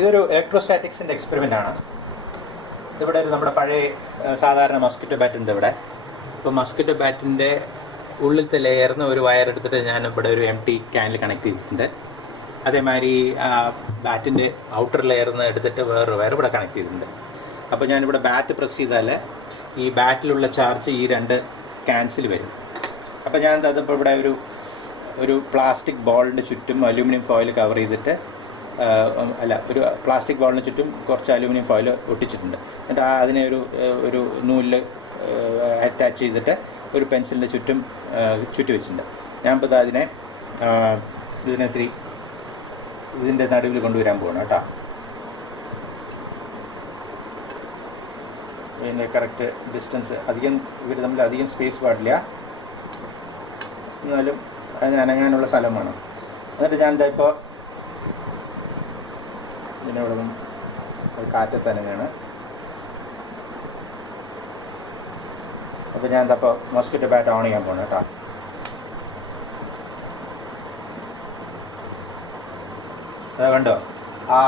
ഇതൊരു ഇലക്ട്രോസ്റ്റാറ്റിക്സിൻ്റെ എക്സ്പെരിമെൻ്റ് ആണ്. ഇവിടെ ഒരു നമ്മുടെ പഴയ സാധാരണ മസ്കിറ്റോ ബാറ്റ് ഉണ്ട് ഇവിടെ. ഇപ്പോൾ മസ്കിറ്റോ ബാറ്റിൻ്റെ ഉള്ളിലത്തെ ലെയറിന് ഒരു വയർ എടുത്തിട്ട് ഞാൻ ഇവിടെ ഒരു എംടി ക്യാനിൽ കണക്ട് ചെയ്തിട്ടുണ്ട്. അതേമാതിരി ബാറ്റിൻ്റെ ഔട്ടർ ലെയറിന് എടുത്തിട്ട് വേറൊരു വയർ ഇവിടെ കണക്ട് ചെയ്തിട്ടുണ്ട്. അപ്പോൾ ഞാനിവിടെ ബാറ്റ് പ്രസ് ചെയ്താൽ ഈ ബാറ്റിലുള്ള ചാർജ് ഈ രണ്ട് ക്യാൻസിൽ വരും. അപ്പോൾ ഞാൻ അതിപ്പോൾ ഇവിടെ ഒരു പ്ലാസ്റ്റിക് ബോളിൻ്റെ ചുറ്റും അലൂമിനിയം ഫോയിൽ കവർ ചെയ്തിട്ട് ഒരു പ്ലാസ്റ്റിക് ബോളിന് ചുറ്റും കുറച്ച് അലൂമിനിയം ഫോയിൽ ഒട്ടിച്ചിട്ടുണ്ട്. എന്നിട്ട് അതിനെ ഒരു നൂലിൽ അറ്റാച്ച് ചെയ്തിട്ട് ഒരു പെൻസിലിൻ്റെ ചുറ്റും ചുറ്റി വെച്ചിട്ടുണ്ട്. ഞാനിപ്പോൾ ഇതിൻ്റെ നടുവിൽ കൊണ്ടുവരാൻ പോകണം കേട്ടോ. ഇതിൻ്റെ കറക്റ്റ് ഡിസ്റ്റൻസ് ഇവർ തമ്മിൽ അധികം സ്പേസ് പാടില്ല, എന്നാലും അതിന് അനങ്ങാനുള്ള സ്ഥലം വേണം. എന്നിട്ട് ഞാൻ ഇപ്പോൾ ഇതിനോട് കാറ്റത്ത് അനങ്ങാണ്. അപ്പോൾ ഞാൻ ഇപ്പോൾ മസ്കിറ്റോ ബാറ്റ് ഓൺ ചെയ്യാൻ പോകണം കേട്ടോ. അത് കണ്ടോ, ആ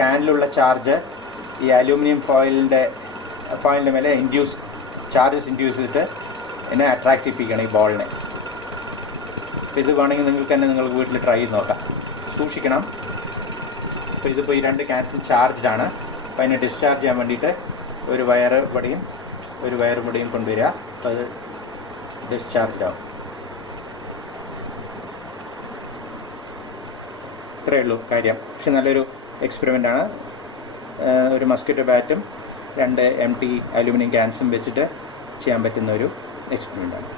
ക്യാനിലുള്ള ചാർജ് ഈ അലൂമിനിയം ഫോയിലിൻ്റെ മേലെ ചാർജസ് ഇൻഡ്യൂസ് ചെയ്തിട്ട് എന്നെ അട്രാക്ട് ചെയ്യിപ്പിക്കണം ഈ ബോളിനെ. അപ്പോൾ ഇത് വേണമെങ്കിൽ നിങ്ങൾക്ക് വീട്ടിൽ ട്രൈ ചെയ്ത് നോക്കാം. സൂക്ഷിക്കണം. അപ്പോൾ ഇതിപ്പോൾ ഈ രണ്ട് ക്യാൻസും ചാർജ്ഡ് ആണ്. അപ്പോൾ അതിനെ ഡിസ്ചാർജ് ചെയ്യാൻ വേണ്ടിയിട്ട് ഒരു വയർ ഇവിടെയും കൊണ്ടുവരിക. അപ്പോൾ അത് ഡിസ്ചാർജ്ഡ് ആവും. ഇത്രയേ ഉള്ളൂ കാര്യം. പക്ഷെ നല്ലൊരു എക്സ്പെരിമെൻ്റ് ആണ്. ഒരു മസ്കിറ്റോ ബാറ്റും രണ്ട് എംടി അലൂമിനിയം ക്യാൻസും വെച്ചിട്ട് ചെയ്യാൻ പറ്റുന്ന ഒരു എക്സ്പെരിമെൻ്റ് ആണ്.